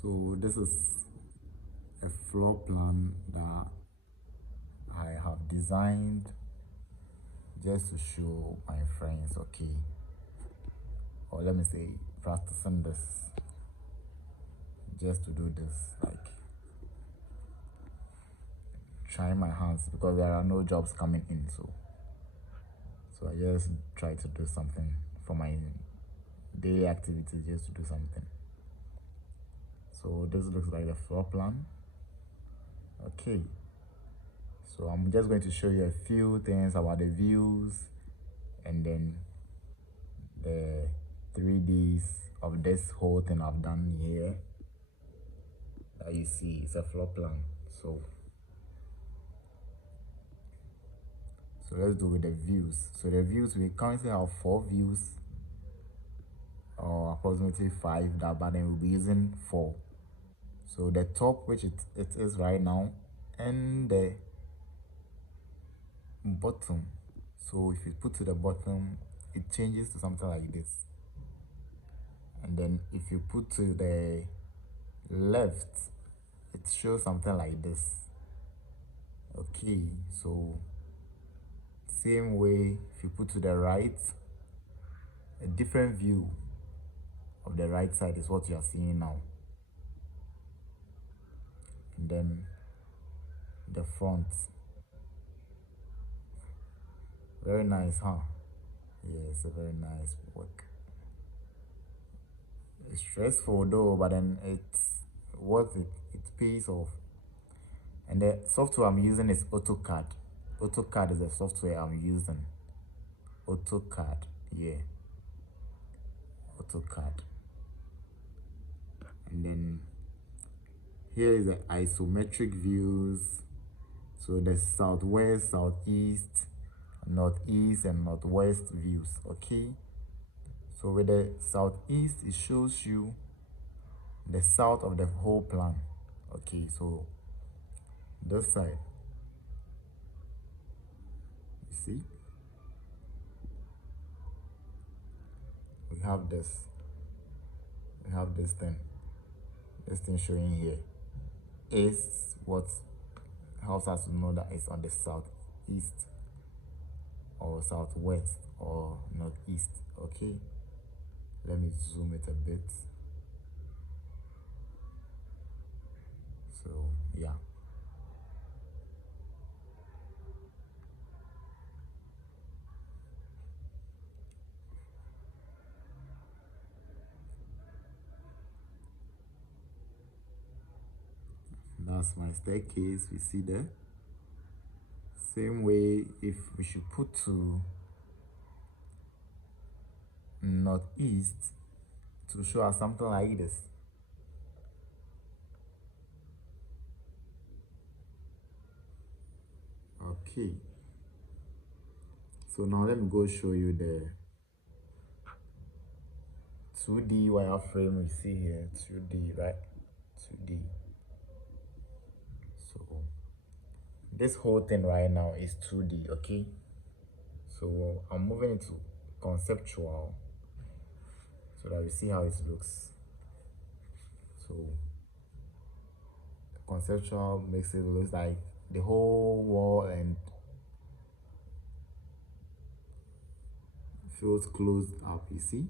So this is a floor plan that I have designed just to show my friends, okay, or let me say practicing this, just to do this, like trying my hands because there are no jobs coming in, so I just try to do something for my daily activities, just to do something. So this looks like the floor plan. Okay, so I'm just going to show you a few things about the views and then the 3Ds of this whole thing I've done here. That you see, it's a floor plan. So let's do with the views. So the views, we currently have 4 views, or approximately 5, but then we'll be using 4. So the top, which it is right now, and the bottom. So if you put to the bottom, it changes to something like this. And then if you put to the left, it shows something like this. Okay, so same way, if you put to the right, a different view of the right side is what you are seeing now. And then the front, very nice, huh? Yeah, it's a very nice work. It's stressful though, but then it's worth it. It pays off. And the software I'm using is AutoCAD. AutoCAD is the software I'm using. AutoCAD, yeah, AutoCAD. And then here is the isometric views. So the southwest, southeast, northeast, and northwest views. Okay, so with the southeast, it shows you the south of the whole plan. Okay, so this side, you see, we have this thing showing here is what helps us to know that it's on the southeast or southwest or northeast. Okay, let me zoom it a bit. So yeah, that's my staircase. We see there. Same way, if we should put to northeast, to show us something like this. Okay, so now let me go show you the 2D wireframe we see here. 2D, right? 2D. So this whole thing right now is 2D. Okay, so I'm moving it to conceptual so that we see how it looks. So conceptual makes it look like the whole wall and feels closed up, you see.